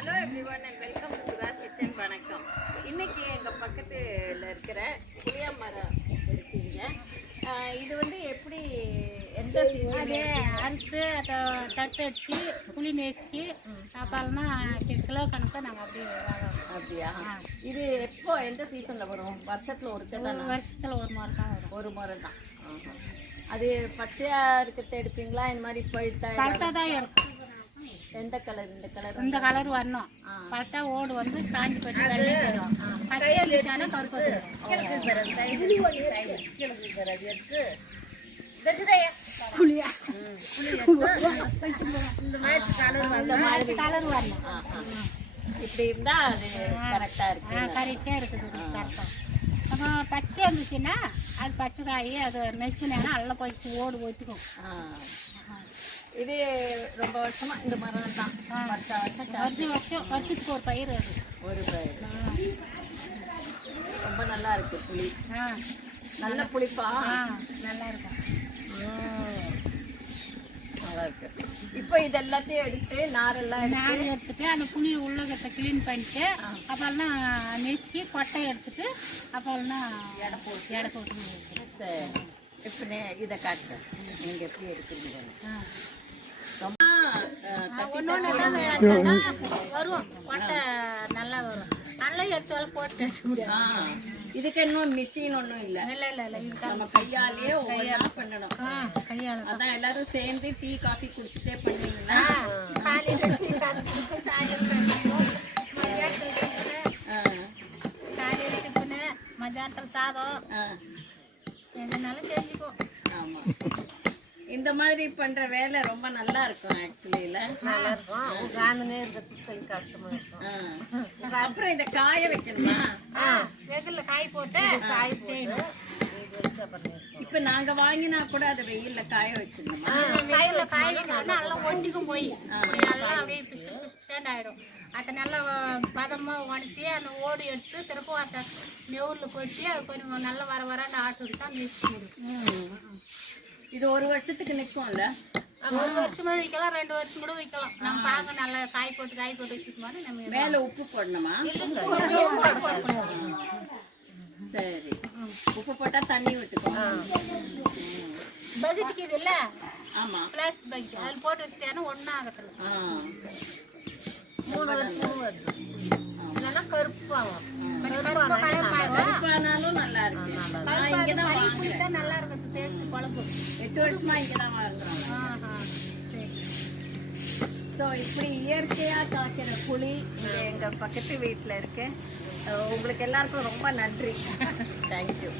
Hello everyone and welcome to Sudha's kitchen. வணக்கம். இன்னைக்கு எங்கள் பக்கத்தில் இருக்கிற புளிய மரம் இருக்கீங்க. இது வந்து எப்படி எந்த சீசன் அறுத்து அதை தட்டு அடிச்சு புளி நேசிக்கி அப்புறம்னா கிலோ கணக்காக நாங்கள் அப்படியே அப்படியா? இது எப்போ எந்த சீசனில் வரும்? வருஷத்தில் வருஷத்தில் ஒரு முறை தான் வரும். ஒரு முறை தான். அது பச்சையாக இருக்கிறத எடுப்பீங்களா? இந்த மாதிரி பழுத்தா தான் இருக்கும். எந்த கலர்? இந்த கலர் வரணும். பழுத்தா ஓடு வந்து காஞ்சி போட்டு வெள்ளை போயிடும். பச்சையாக இருந்துச்சானா கருப்பு கலர் வரணும். இப்படி இருந்தால் அது கரெக்டாக இருக்கு. கரெக்டாக இருக்குது கரெக்டாக. அப்புறம் பச்சை இருந்துச்சுன்னா அது பச்சை காய் அது நெசுனா நல்லா போயிடுச்சு ஓடு ஒட்டிக்கும். இது ரொம்ப வருஷமா இந்த மரம் தான். வருஷத்துக்கு ஒரு பயிர் அது. ஒரு பயிர் ரொம்ப நல்லா இருக்கு. புளி நல்ல புளிப்பா நல்லா இருக்கும். நல்லா இருக்கு. இப்போ இது எல்லாத்தையும் எடுத்து நார் எடுத்துட்டு அந்த புளி உள்ளகத்தை கிளீன் பண்ணிட்டு அப்புறம்னா நெசுக்கி கொட்டை எடுத்துட்டு அப்புறம்னா எடை போட்டு சரி. இப்போ இதை காட்டுறேன் நீங்கள் எப்படி எடுக்கிறீங்க. வரும் கொட்டை நல்லா வரும். நல்லா எடுத்து போட்டு இதுக்கு இன்னும் மிஷின் ஒன்றும் இல்லை. நம்ம கையாலேயே ஒவ்வொன்றா பண்ணணும். கையால் அதான் எல்லாரும் சேர்ந்து டீ காஃபி குடிச்சிட்டே பண்ணுவீங்களா? காலையில் டிஃபனு மத்தியானத்தில் சாதம் எதுனாலும் செஞ்சுக்குவோம். ஆமாம், இந்த மாதிரி பண்ற வேலை ரொம்ப நல்லா இருக்கும். ஆக்சுவலி நல்லா இருக்கும். காணுனே இருக்கிறதுக்கு கஷ்டமா இருக்கும். அப்புறம் இதை காய வைக்கணுமா? வெயில்ல காய போட்டு காய செய்யணும். இப்ப நாங்க வாங்கினா கூட அதை வெயில்ல காய வச்சிடணுமா? வெயில்ல காய வச்சோம்னா நல்லா ஒட்டிக்கும் போய் நல்லா அப்படியே பிசு ஆயிடும். அதை நல்லா பதமா உணர்த்தி அந்த ஓடு எடுத்து திரும்ப அந்த நெவுரில் கொட்டி அது கொஞ்சம் நல்லா வர ஆட்டு விட்டு அந்த மிக்ஸ். இது ஒரு வருஷத்துக்கு நிற்கும்ல? ஒரு வருஷமா வைக்கலாம், 2 வருஷம் கூட வைக்கலாம். நம்ம பாக்க நல்லா காய் போட்டு வச்சுக்கணும். நம்ம மேல உப்பு போடணுமா? சரி, உப்பு போட்டா தண்ணி விட்டுக்கோங்க. பக்கெட்டுக்கு இது இல்ல? ஆமா, பிளாஸ்டிக் பக்கெட் அதில் போட்டு வச்சுட்டேன்னா ஒன்றும் ஆகத்துல. 3 வருஷம் வருது. இல்லைன்னா கருப்பாகும். கருப்பானாலும் நல்லா இருக்கு. நான் இங்கதான் வாங்குறேன். நல்லா இருக்குது டேஸ்ட். குழம்பு 8 வருஷமா இங்கதான் வாங்குறோம். ஸோ இப்படி இயற்கையாக காய்க்கிற புளி எங்கள் பக்கத்து வீட்டில் இருக்கு. உங்களுக்கு எல்லாருக்கும் ரொம்ப நன்றி. தேங்க்யூ.